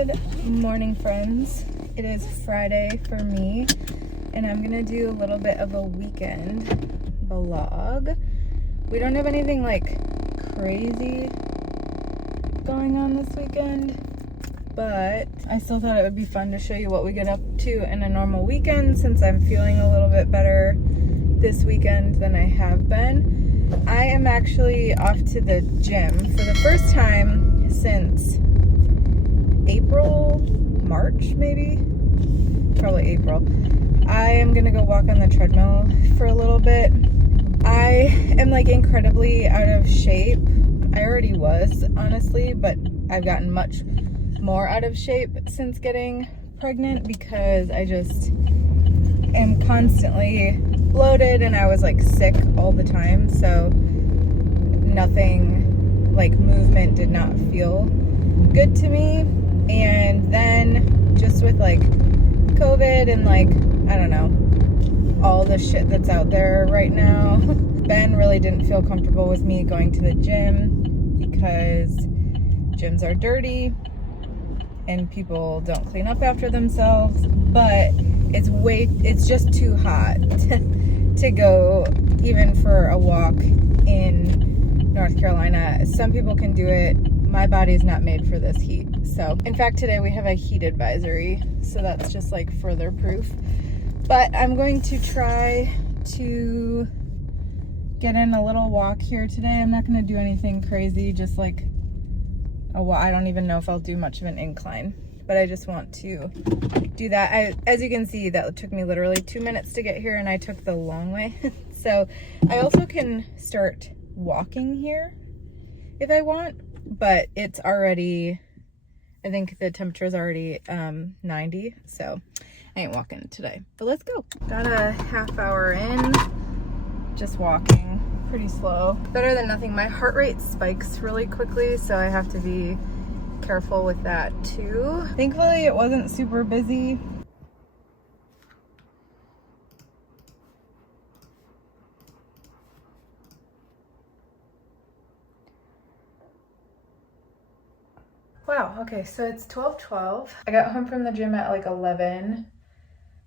Good morning, friends. It is Friday for me, and I'm gonna do a little bit of a weekend vlog. We don't have anything like crazy going on this weekend, but I still thought it would be fun to show you what we get up to in a normal weekend since I'm feeling a little bit better this weekend than I have been. I am actually off to the gym for the first time since March maybe? Probably April. I am gonna go walk on the treadmill for a little bit. I am like incredibly out of shape. I already was, honestly, but I've gotten much more out of shape since getting pregnant because I just am constantly bloated and I was like sick all the time, so nothing like movement did not feel good to me. And then just with like COVID and like, I don't know, all the shit that's out there right now, Ben really didn't feel comfortable with me going to the gym because gyms are dirty and people don't clean up after themselves, but it's just too hot to go even for a walk in North Carolina. Some people can do it. My body's not made for this heat. So, in fact, today we have a heat advisory, so that's just like further proof. But I'm going to try to get in a little walk here today. I'm not going to do anything crazy, just like a walk. I don't even know if I'll do much of an incline, but I just want to do that. As you can see, that took me literally 2 minutes to get here, and I took the long way. So I also can start walking here if I want, but it's already, I think the temperature is already 90, so I ain't walking today. But let's go. Got a half hour in, just walking, pretty slow. Better than nothing. My heart rate spikes really quickly, so I have to be careful with that too. Thankfully, it wasn't super busy. Wow, okay, so it's 12:12. I got home from the gym at like 11,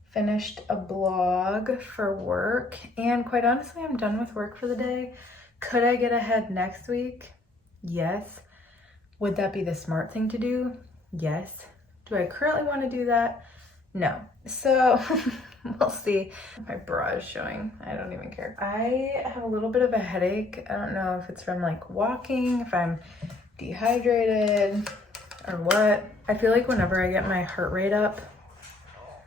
finished a blog for work, and quite honestly, I'm done with work for the day. Could I get ahead next week? Yes. Would that be the smart thing to do? Yes. Do I currently want to do that? No. So we'll see. My bra is showing. I don't even care. I have a little bit of a headache. I don't know if it's from like walking, if I'm dehydrated or what. I feel like whenever I get my heart rate up,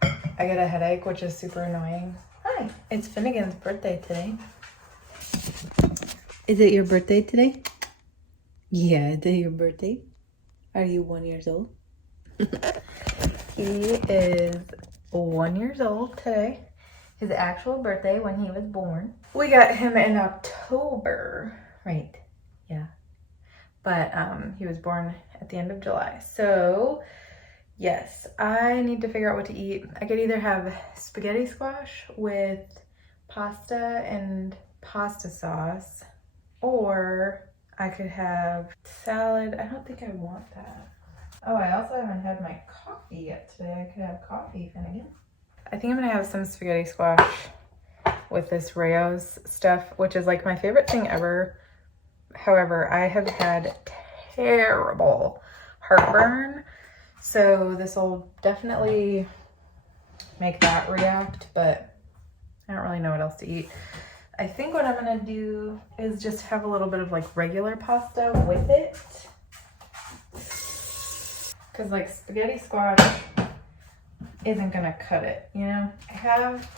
I get a headache, which is super annoying. Hi, it's Finnegan's birthday today. Is it your birthday today? Yeah, is it your birthday? Are you 1 year old? He is 1 year old today. His actual birthday when he was born. We got him in October, right? Yeah. But he was born at the end of July. So yes, I need to figure out what to eat. I could either have spaghetti squash with pasta and pasta sauce, or I could have salad. I don't think I want that. Oh, I also haven't had my coffee yet today. I could have coffee, Finnegan. I think I'm gonna have some spaghetti squash with this Rayo's stuff, which is like my favorite thing ever. However, I have had terrible heartburn, so this will definitely make that react, but I don't really know what else to eat. I think what I'm gonna do is just have a little bit of like regular pasta with it, because like spaghetti squash isn't gonna cut it, you know? I have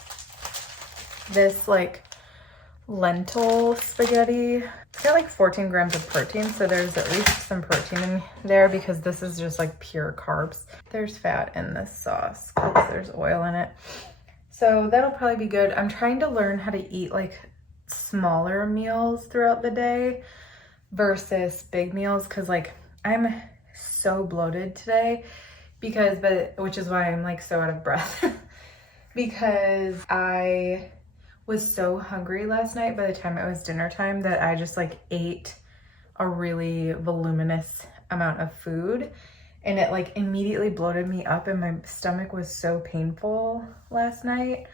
this like lentil spaghetti. It's got like 14 grams of protein, so there's at least some protein in there because this is just like pure carbs. There's fat in this sauce because there's oil in it. So that'll probably be good. I'm trying to learn how to eat like smaller meals throughout the day versus big meals, because like I'm so bloated today which is why I'm like so out of breath because I was so hungry last night by the time it was dinner time that I just like ate a really voluminous amount of food, and it like immediately bloated me up and my stomach was so painful last night.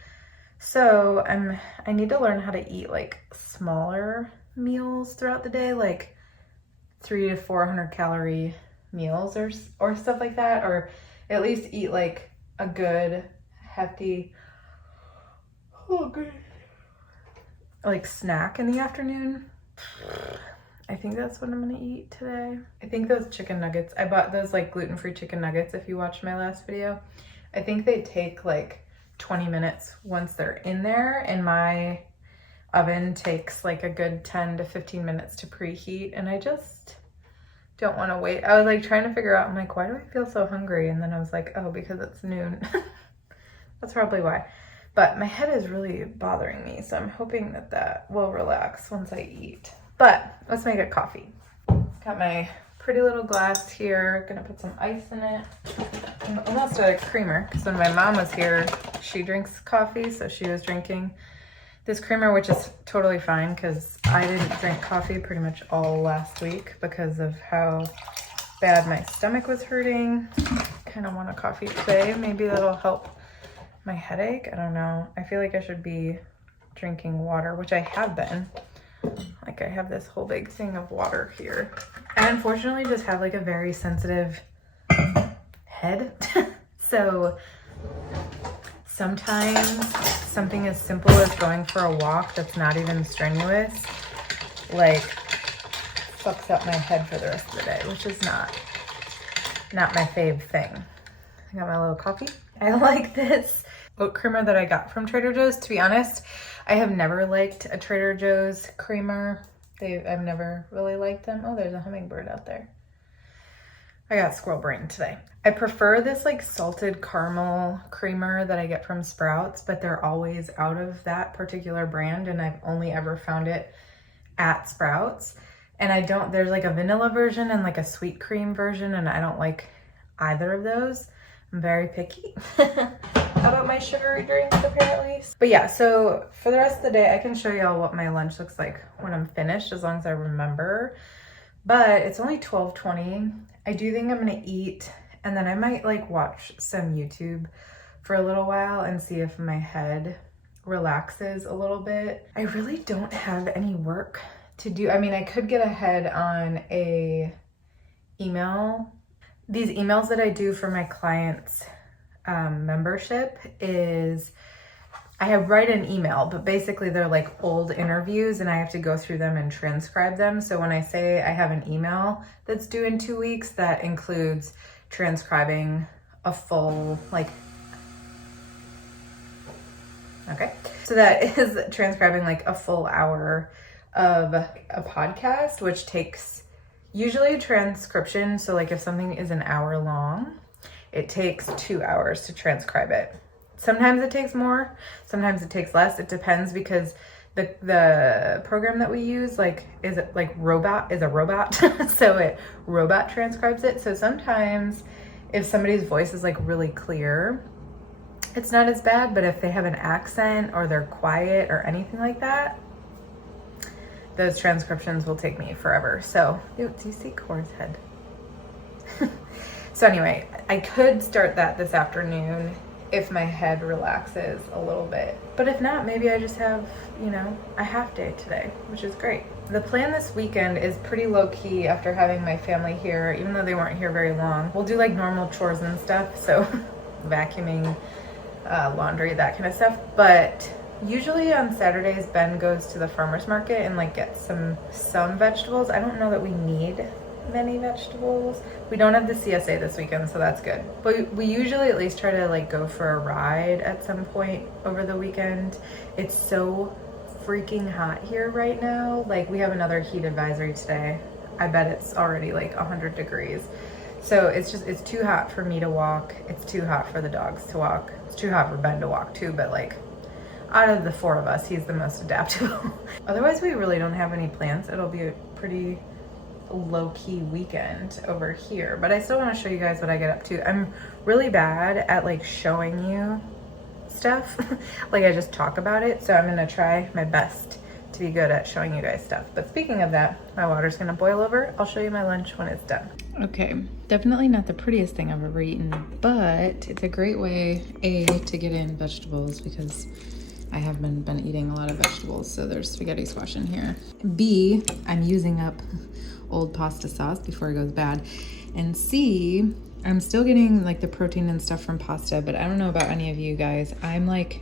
So I need to learn how to eat like smaller meals throughout the day, like 300 to 400 calorie meals or stuff like that, or at least eat like a good hefty like snack in the afternoon. I think that's what I'm gonna eat today. I think those chicken nuggets, I bought those like gluten-free chicken nuggets if you watched my last video. I think they take like 20 minutes once they're in there, and my oven takes like a good 10 to 15 minutes to preheat, and I just don't want to wait. I was like trying to figure out, I'm like, why do I feel so hungry? And then I was like, oh, because it's noon. That's probably why. But my head is really bothering me, so I'm hoping that that will relax once I eat. But let's make a coffee. Got my pretty little glass here. Gonna put some ice in it. I'm almost a creamer, because when my mom was here, she drinks coffee, so she was drinking this creamer, which is totally fine because I didn't drink coffee pretty much all last week because of how bad my stomach was hurting. Kind of want a coffee today. Maybe that'll help my headache. I don't know. I feel like I should be drinking water, which I have been. Like I have this whole big thing of water here. I unfortunately just have like a very sensitive head. So sometimes something as simple as going for a walk that's not even strenuous, like fucks up my head for the rest of the day, which is not my fave thing. I got my little coffee. I like this oat creamer that I got from Trader Joe's. To be honest, I have never liked a Trader Joe's creamer. I've never really liked them. Oh, there's a hummingbird out there. I got squirrel brain today. I prefer this like salted caramel creamer that I get from Sprouts, but they're always out of that particular brand, and I've only ever found it at Sprouts. And there's like a vanilla version and like a sweet cream version, and I don't like either of those. I'm very picky about my sugary drinks apparently. But yeah, so for the rest of the day, I can show y'all what my lunch looks like when I'm finished, as long as I remember. But it's only 12:20. I do think I'm gonna eat, and then I might like watch some YouTube for a little while and see if my head relaxes a little bit. I really don't have any work to do. I mean, I could get ahead on a email. These emails that I do for my clients' membership is I write an email, but basically they're like old interviews and I have to go through them and transcribe them. So when I say I have an email that's due in 2 weeks, that includes transcribing a full, so that is transcribing like a full hour of a podcast, which takes usually a transcription. So like if something is an hour long, it takes 2 hours to transcribe it. Sometimes it takes more, sometimes it takes less. It depends, because the program that we use is a robot. So it robot transcribes it. So sometimes if somebody's voice is like really clear, it's not as bad, but if they have an accent or they're quiet or anything like that, those transcriptions will take me forever. So, do you see Cora's head? So anyway, I could start that this afternoon if my head relaxes a little bit. But if not, maybe I just have, a half day today, which is great. The plan this weekend is pretty low key after having my family here, even though they weren't here very long. We'll do like normal chores and stuff. So vacuuming, laundry, that kind of stuff. But usually on Saturdays, Ben goes to the farmer's market and like gets some vegetables. I don't know that we need many vegetables. We don't have the CSA this weekend, so that's good. But we usually at least try to like go for a ride at some point over the weekend. It's so freaking hot here right now. Like we have another heat advisory today. I bet it's already like 100 degrees. So it's too hot for me to walk. It's too hot for the dogs to walk. It's too hot for Ben to walk too, but like out of the four of us, he's the most adaptable. Otherwise, we really don't have any plans. It'll be a pretty low-key weekend over here, but I still want to show you guys what I get up to. I'm really bad at like showing you stuff. Like I just talk about it, so I'm gonna try my best to be good at showing you guys stuff. But speaking of that, my water's gonna boil over. I'll show you my lunch when it's done. Okay, definitely not the prettiest thing I've ever eaten, but it's a great way, A, to get in vegetables because I have been eating a lot of vegetables, so there's spaghetti squash in here. B, I'm using up old pasta sauce before it goes bad. And C, I'm still getting like the protein and stuff from pasta, but I don't know about any of you guys. I'm like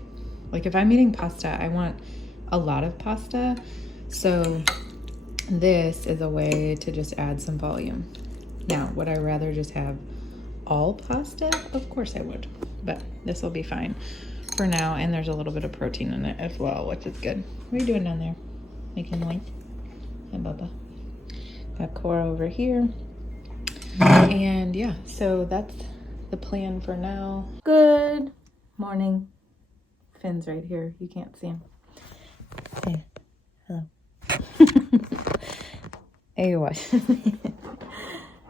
if I'm eating pasta, I want a lot of pasta. So this is a way to just add some volume. Now, would I rather just have all pasta? Of course I would, but this will be fine for now. And there's a little bit of protein in it as well, which is good. What are you doing down there? Making noise? Hi, Bubba. Got Cora over here. And yeah, so that's the plan for now. Good morning. Finn's right here. You can't see him. Hey, hello. Hey, watch.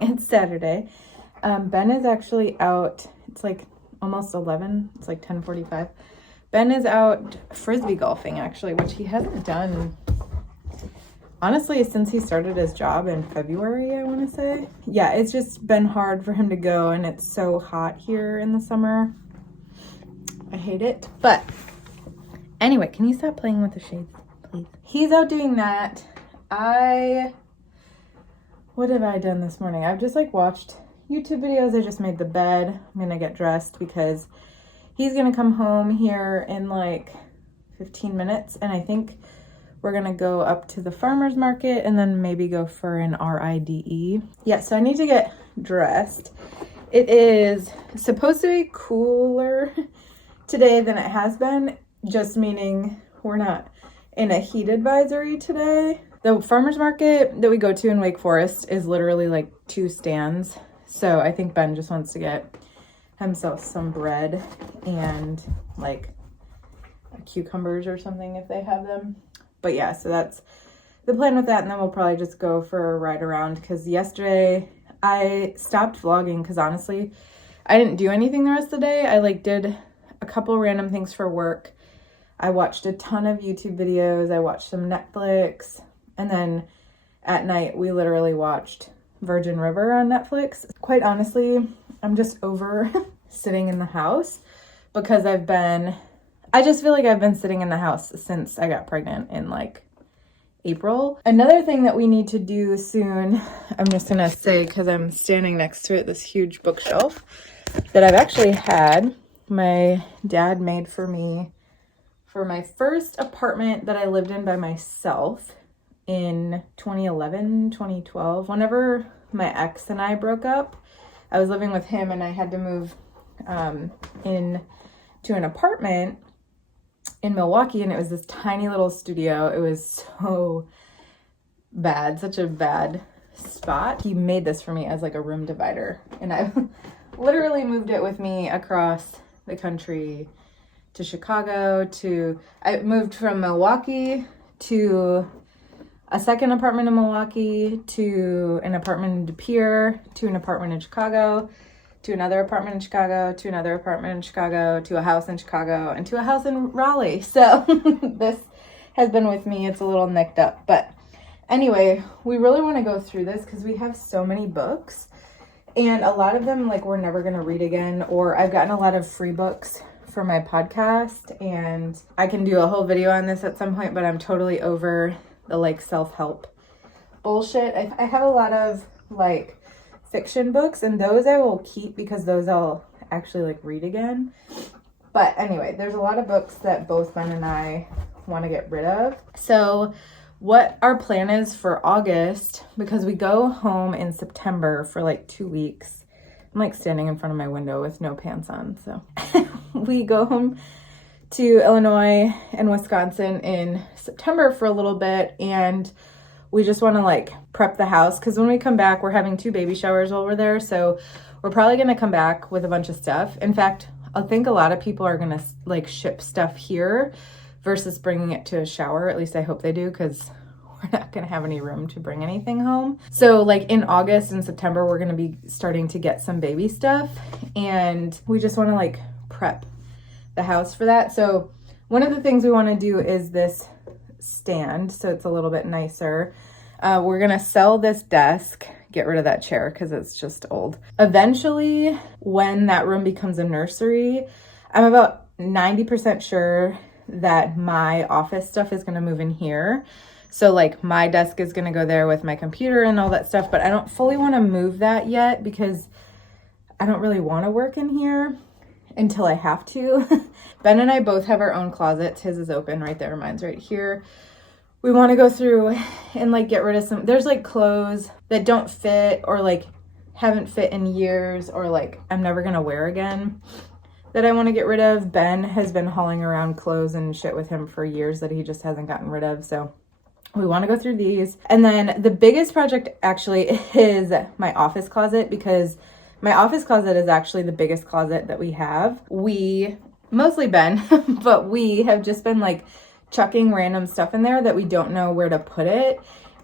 It's Saturday. Ben is actually out. It's like almost 11. It's like 10:45. Ben is out frisbee golfing, actually, which he hasn't done, honestly, since he started his job in February, I want to say. Yeah, it's just been hard for him to go, and it's so hot here in the summer. I hate it. But anyway, can you stop playing with the shades, please? He's out doing that. What have I done this morning? I've just like watched YouTube videos. I just made the bed. I'm gonna get dressed because he's gonna come home here in like 15 minutes, and I think we're gonna go up to the farmer's market and then maybe go for an RIDE. Yeah, so I need to get dressed. It is supposed to be cooler today than it has been, just meaning we're not in a heat advisory today. The farmer's market that we go to in Wake Forest is literally like 2 stands. So I think Ben just wants to get himself some bread and like cucumbers or something if they have them. But yeah, so that's the plan with that. And then we'll probably just go for a ride around, because yesterday I stopped vlogging because honestly, I didn't do anything the rest of the day. I like did a couple random things for work. I watched a ton of YouTube videos. I watched some Netflix. And then at night, we literally watched Virgin River on Netflix. Quite honestly, I'm just over sitting in the house because I just feel like I've been sitting in the house since I got pregnant in like April. Another thing that we need to do soon, I'm just gonna say because I'm standing next to it, this huge bookshelf that I've actually had my dad made for me for my first apartment that I lived in by myself in 2011, 2012. Whenever my ex and I broke up, I was living with him and I had to move in to an apartment in Milwaukee, and it was this tiny little studio. It was so bad, such a bad spot. He made this for me as like a room divider, and I literally moved it with me across the country to Chicago. I moved from Milwaukee to a second apartment in Milwaukee, to an apartment in De Pere, to an apartment in Chicago, to another apartment in Chicago, to another apartment in Chicago, to a house in Chicago, and to a house in Raleigh. So this has been with me. It's a little nicked up. But anyway, we really want to go through this because we have so many books. And a lot of them, like, we're never going to read again. Or I've gotten a lot of free books for my podcast. And I can do a whole video on this at some point, but I'm totally over the, like, self-help bullshit. I have a lot of, like, fiction books, and those I will keep because those I'll actually like read again. But anyway, there's a lot of books that both Ben and I want to get rid of. So what our plan is for August, because we go home in September for like 2 weeks. I'm like standing in front of my window with no pants on. So we go home to Illinois and Wisconsin in September for a little bit, and we just want to like prep the house because when we come back, we're having 2 baby showers over there. So we're probably going to come back with a bunch of stuff. In fact, I think a lot of people are going to like ship stuff here versus bringing it to a shower. At least I hope they do, because we're not going to have any room to bring anything home. So like in August and September, we're going to be starting to get some baby stuff, and we just want to like prep the house for that. So one of the things we want to do is this stand, so it's a little bit nicer. We're gonna sell this desk, get rid of that chair because it's just old. Eventually, when that room becomes a nursery, I'm about 90% sure that my office stuff is going to move in here. So like my desk is going to go there with my computer and all that stuff, but I don't fully want to move that yet because I don't really want to work in here until I have to. Ben and I both have our own closets. His is open right there. Mine's right here. We want to go through and like get rid of some, there's like clothes that don't fit or like haven't fit in years or like I'm never going to wear again that I want to get rid of. Ben has been hauling around clothes and shit with him for years that he just hasn't gotten rid of. So we want to go through these. And then the biggest project actually is my office closet, because my office closet is actually the biggest closet that we have. We, mostly Ben, but we have just been like chucking random stuff in there that we don't know where to put it.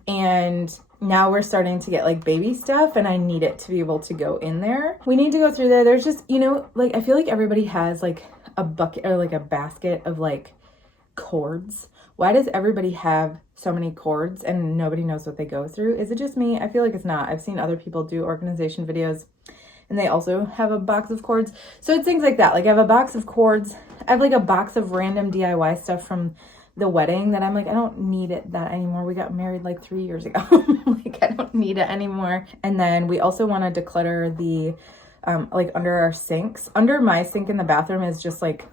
And now we're starting to get like baby stuff and I need it to be able to go in there. We need to go through there. There's just, you know, like I feel like everybody has like a bucket or like a basket of like cords. Why does everybody have so many cords and nobody knows what they go through? Is it just me? I feel like it's not. I've seen other people do organization videos and they also have a box of cords. So it's things like that. Like I have a box of cords. I have like a box of random DIY stuff from the wedding that I'm like, I don't need that anymore. We got married like 3 years ago. Like I don't need it anymore. And then we also want to declutter the, like under our sinks. Under my sink in the bathroom is just like,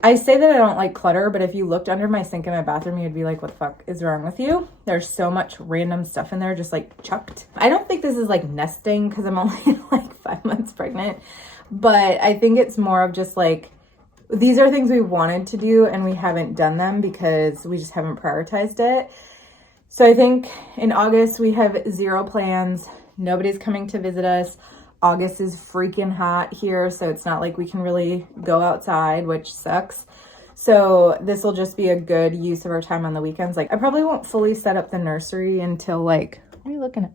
I say that I don't like clutter, but if you looked under my sink in my bathroom, you'd be like, what the fuck is wrong with you? There's so much random stuff in there, just like chucked. I don't think this is like nesting because I'm only like 5 months pregnant, but I think it's more of just like, these are things we wanted to do and we haven't done them because we just haven't prioritized it. So I think in August we have 0 plans. Nobody's coming to visit us. August is freaking hot here, so it's not like we can really go outside, which sucks. So this will just be a good use of our time on the weekends. Like I probably won't fully set up the nursery until like, what are you looking at?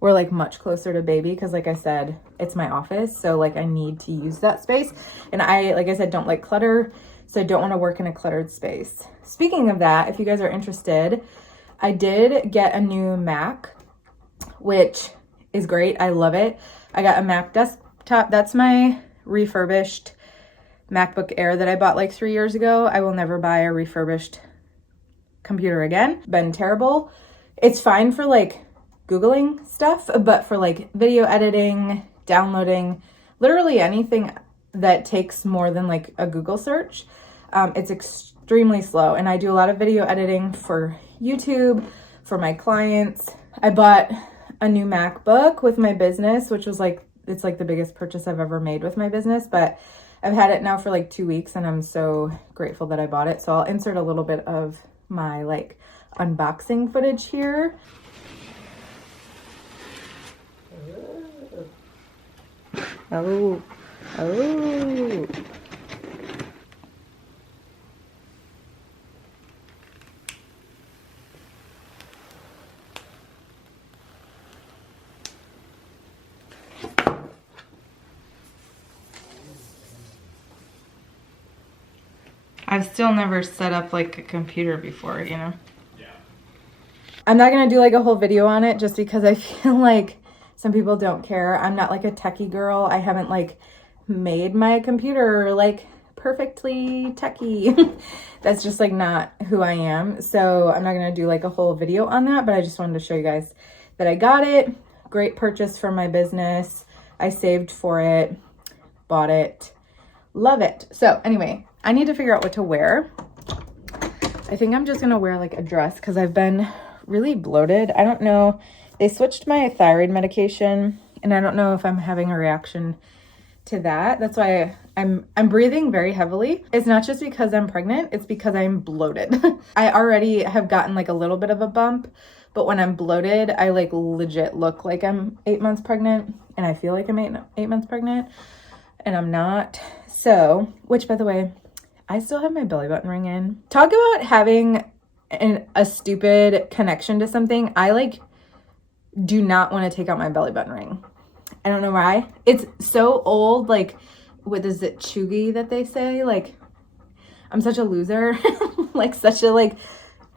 We're like much closer to baby because like I said, it's my office. So like I need to use that space. And I, like I said, don't like clutter. So I don't want to work in a cluttered space. Speaking of that, if you guys are interested, I did get a new Mac, which is great. I love it. I got a Mac desktop. That's my refurbished MacBook Air that I bought like 3 years ago. I will never buy a refurbished computer again. Been terrible. It's fine for like Googling stuff, but for like video editing, downloading, literally anything that takes more than like a Google search, it's extremely slow. And I do a lot of video editing for YouTube, for my clients. I bought a new MacBook with my business, which was like, it's like the biggest purchase I've ever made with my business, but I've had it now for like 2 weeks and I'm so grateful that I bought it. So I'll insert a little bit of my like unboxing footage here. Oh. I've still never set up like a computer before, you know? Yeah. I'm not gonna do like a whole video on it just because I feel like some people don't care. I'm not like a techie girl. I haven't like made my computer like perfectly techie. That's just like not who I am. So I'm not gonna do like a whole video on that, but I just wanted to show you guys that I got it. Great purchase for my business. I saved for it, bought it, love it. So anyway, I need to figure out what to wear. I think I'm just gonna wear like a dress because I've been really bloated. I don't know. They switched my thyroid medication and I don't know if I'm having a reaction to that. That's why I'm breathing very heavily. It's not just because I'm pregnant, it's because I'm bloated. I already have gotten like a little bit of a bump, but when I'm bloated, I like legit look like I'm 8 months pregnant and I feel like I'm eight months pregnant and I'm not. So, which by the way, I still have my belly button ring in. Talk about having a stupid connection to something. I like do not want to take out my belly button ring. I don't know why. It's so old. Like, what is it, chuggy that they say? Like, I'm such a loser. Like, such a like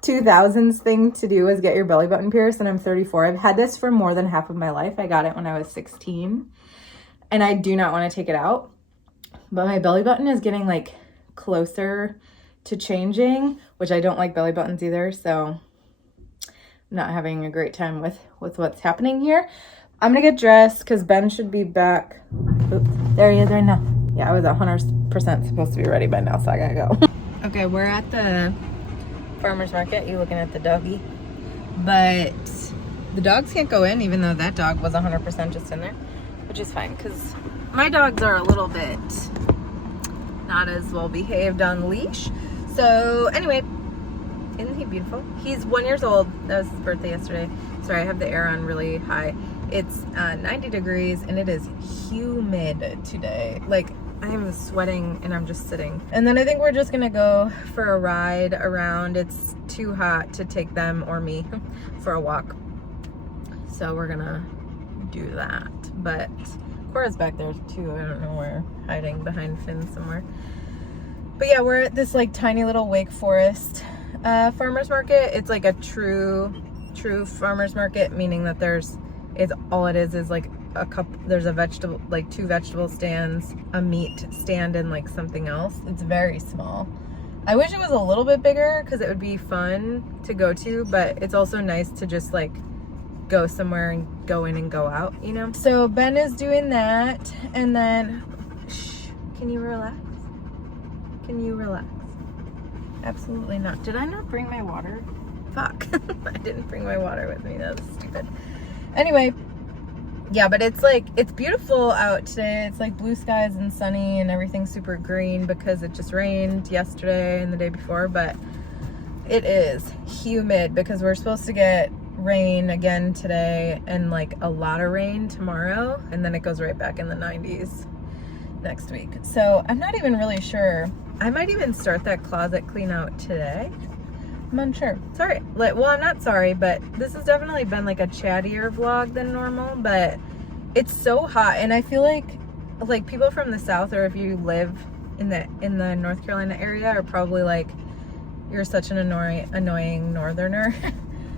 2000s thing to do is get your belly button pierced, and I'm 34. I've had this for more than half of my life. I got it when I was 16, and I do not want to take it out. But my belly button is getting like closer to changing, which I don't like belly buttons either, so I'm not having a great time with what's happening here. I'm gonna get dressed because Ben should be back. Oops, there he is right now. Yeah, I was 100% supposed to be ready by now, so I gotta go. Okay, we're at the farmer's market. You looking at the doggy? But the dogs can't go in, even though that dog was 100% just in there, which is fine because my dogs are a little bit not as well behaved on leash. So anyway, isn't he beautiful? He's 1 year old. That was his birthday yesterday. Sorry, I have the air on really high. It's 90 degrees and it is humid today. Like, I am sweating and I'm just sitting. And then I think we're just gonna go for a ride around. It's too hot to take them or me for a walk. So we're gonna do that. But Cora's back there too. I don't know where, hiding behind Finn somewhere. But yeah, we're at this like tiny little Wake Forest farmer's market. It's like a true farmer's market, meaning that it's all it is like a cup. There's a vegetable, like 2 vegetable stands, a meat stand, and like something else. It's very small. I wish it was a little bit bigger because it would be fun to go to, but it's also nice to just like go somewhere and go in and go out, you know? So Ben is doing that, and then, shh, can you relax? Can you relax? Absolutely not. Did I not bring my water? Fuck. I didn't bring my water with me. That was stupid. Anyway, yeah, but it's like, it's beautiful out today. It's like blue skies and sunny and everything's super green because it just rained yesterday and the day before, but it is humid because we're supposed to get rain again today and like a lot of rain tomorrow, and then it goes right back in the 90s next week. So I'm not even really sure. I might even start that closet clean out today. I'm unsure. Sorry. Well, I'm not sorry, but this has definitely been like a chattier vlog than normal, but it's so hot, and I feel like people from the South, or if you live in the North Carolina area, are probably like, you're such an annoying northerner.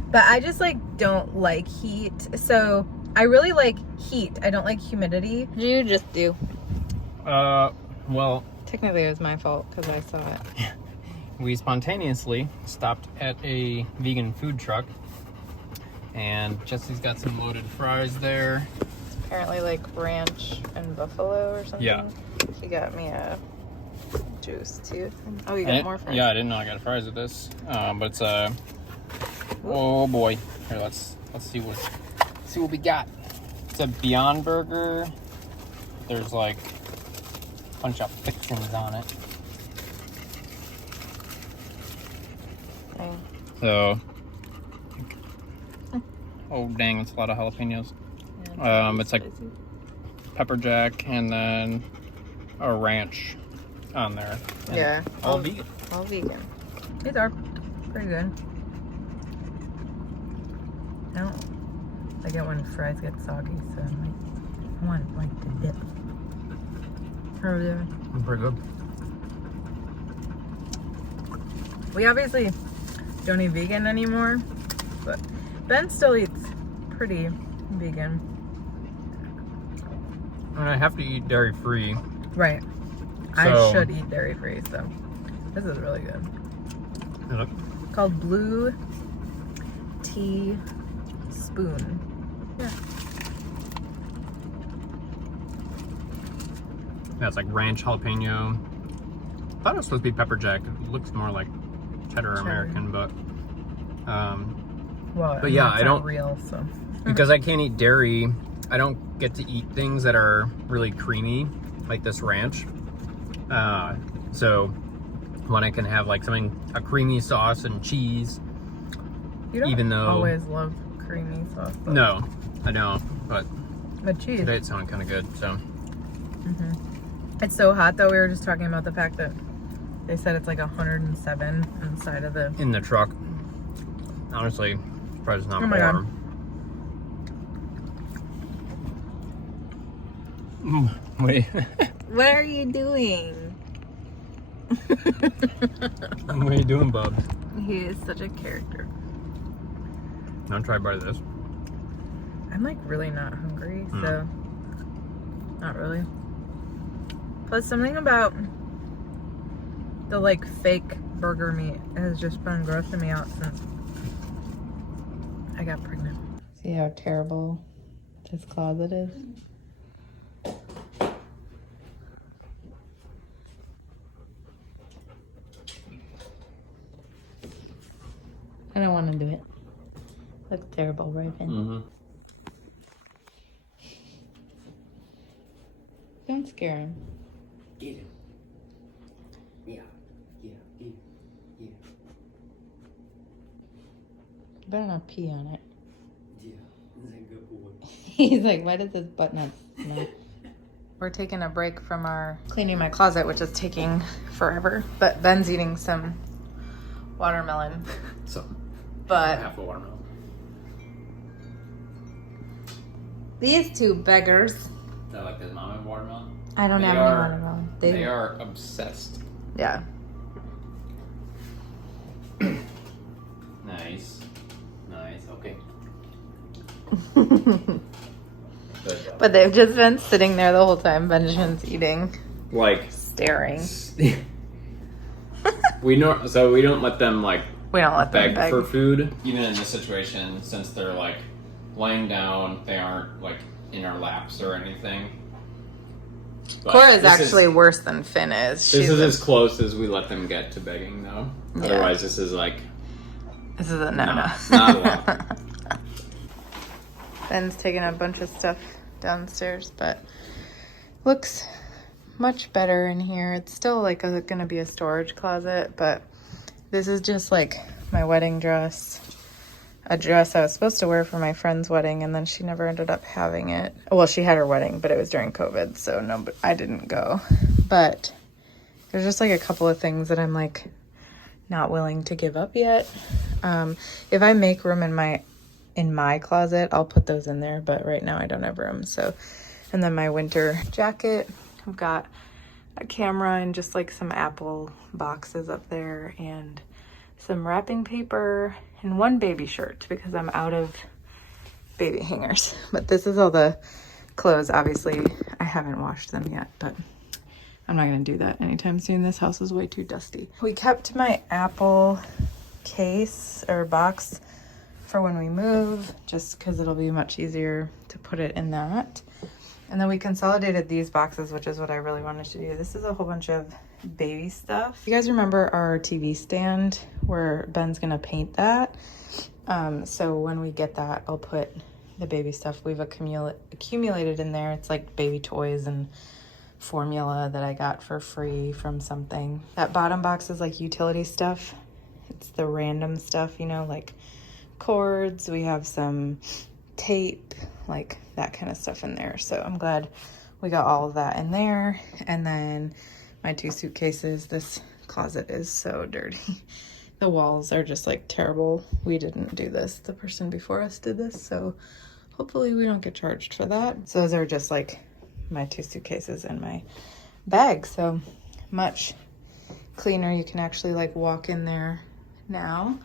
But I just like don't like heat. So I really like heat. I don't like humidity. What do you just do? Well, technically it was my fault because I saw it. We spontaneously stopped at a vegan food truck, and Jesse's got some loaded fries there. It's apparently like ranch and buffalo or something. Yeah. He got me a juice too. Oh, you got more fries? Yeah, I didn't know I got fries with this. But it's oh boy. Here, let's see what we got. It's a Beyond Burger. There's like a bunch of fixings on it. So, oh dang, it's a lot of jalapenos. Yeah, it's like pepper jack and then a ranch on there. Yeah, all vegan. All vegan. These are pretty good. I don't like it when fries get soggy, so I'm like, I want like to dip. How are we doing? I'm pretty good. We obviously don't eat vegan anymore, but Ben still eats pretty vegan. And I have to eat dairy free. Right. So, I should eat dairy free, so this is really good. Look. Called Blue Tea Spoon. Yeah. Yeah, it's like ranch jalapeno. I thought it was supposed to be pepper jack. It looks more like cheddar. American, but well, but yeah, I don't real, so because I can't eat dairy. I don't get to eat things that are really creamy like this ranch. So when I can have like a creamy sauce and cheese, you don't even though always love creamy sauce. Though. No, I don't. But cheese today it sounded kind of good. So It's so hot though. We were just talking about the fact that they said it's like 107 inside of in the truck. Honestly, probably not oh my warm. God. Wait. What are you doing? What are you doing, bub? He is such a character. Want to try a bite of this? I'm like really not hungry, so not really. Plus something about the like fake burger meat has just been grossing me out since I got pregnant. See how terrible this closet is? I don't want to do it. Looks terrible, right, Vin? Mm-hmm. Don't scare him. Get him. Yeah. Yeah. Get him. Yeah. You better not pee on it. Yeah. He's a good boy. He's like, why does this butt not smell? We're taking a break from our cleaning my closet, which is taking forever. But Ben's eating some watermelon. So, But half a watermelon. these two beggars. Is that like his mom and watermelon? I don't They have any are- watermelon. They are obsessed. Yeah. Nice. Nice. Okay. But they've just been sitting there the whole time. Benjamin's eating, Like, staring. we don't let them like We don't let them beg beg. for food. Even in this situation, since they're like laying down, they aren't like in our laps or anything. But Cora is this actually worse than Finn is. This She's is a- as close as we let them get to begging, though. Yeah. Otherwise, this is like This is a no-no. not allowed. Ben's taking a bunch of stuff downstairs, but looks much better in here. It's still like gonna be a storage closet, but this is just like my wedding dress. A dress I was supposed to wear for my friend's wedding, and then she never ended up having it. Well, she had her wedding, but it was during COVID, so no, but I didn't go. But there's just like a couple of things that I'm like not willing to give up yet. If I make room in my closet, I'll put those in there, but right now I don't have room. So, and then my winter jacket, I've got a camera and just like some Apple boxes up there and some wrapping paper and one baby shirt because I'm out of baby hangers. But this is all the clothes. Obviously, I haven't washed them yet, but I'm not gonna do that anytime soon. This house is way too dusty. We kept my Apple case or box for when we move, just because it'll be much easier to put it in that. And then we consolidated these boxes, which is what I really wanted to do. This is a whole bunch of baby stuff. You guys remember our TV stand where Ben's gonna paint that? So when we get that, I'll put the baby stuff we've accumulated in there. It's like baby toys and formula that I got for free from something. That bottom box is like utility stuff. It's the random stuff, you know, like cords. We have some tape, like that kind of stuff in there. So I'm glad we got all of that in there. And then my 2 suitcases. This closet is so dirty. The walls are just like terrible. We didn't do this. The person before us did this. So hopefully we don't get charged for that. So those are just like my 2 suitcases and my bag. So much cleaner. You can actually like walk in there now.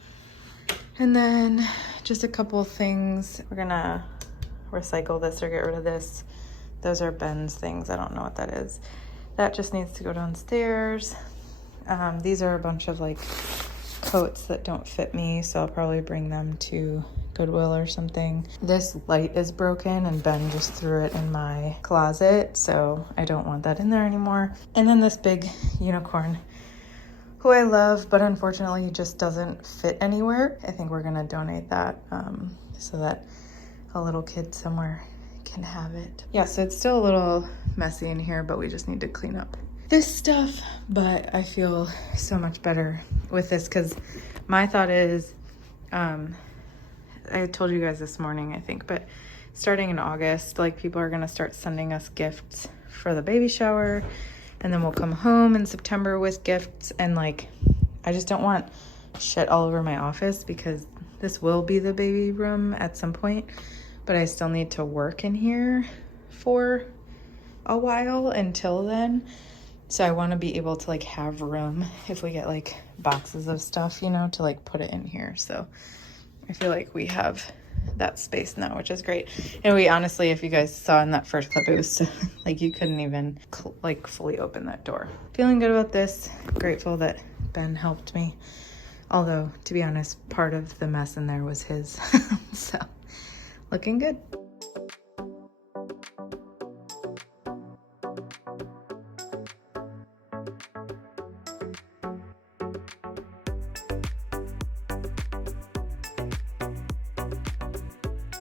And then just a couple of things. We're gonna recycle this or get rid of this. Those are Ben's things. I don't know what that is. That just needs to go downstairs. These are a bunch of like coats that don't fit me, so I'll probably bring them to Goodwill or something. This light is broken and Ben just threw it in my closet, so I don't want that in there anymore. And then this big unicorn, who I love, but unfortunately just doesn't fit anywhere. I think we're gonna donate that so that a little kid somewhere can have it. Yeah, so it's still a little messy in here, but we just need to clean up this stuff. But I feel so much better with this because my thought is, I told you guys this morning, I think, but starting in August, like people are gonna start sending us gifts for the baby shower, and then we'll come home in September with gifts. And like, I just don't want shit all over my office because this will be the baby room at some point, but I still need to work in here for a while until then. So I want to be able to like have room if we get like boxes of stuff, you know, to like put it in here. So I feel like we have that space now, which is great. And we honestly, if you guys saw in that first clip, it was so, like you couldn't even like fully open that door. Feeling good about this. Grateful that Ben helped me. Although, to be honest, part of the mess in there was his. So looking good.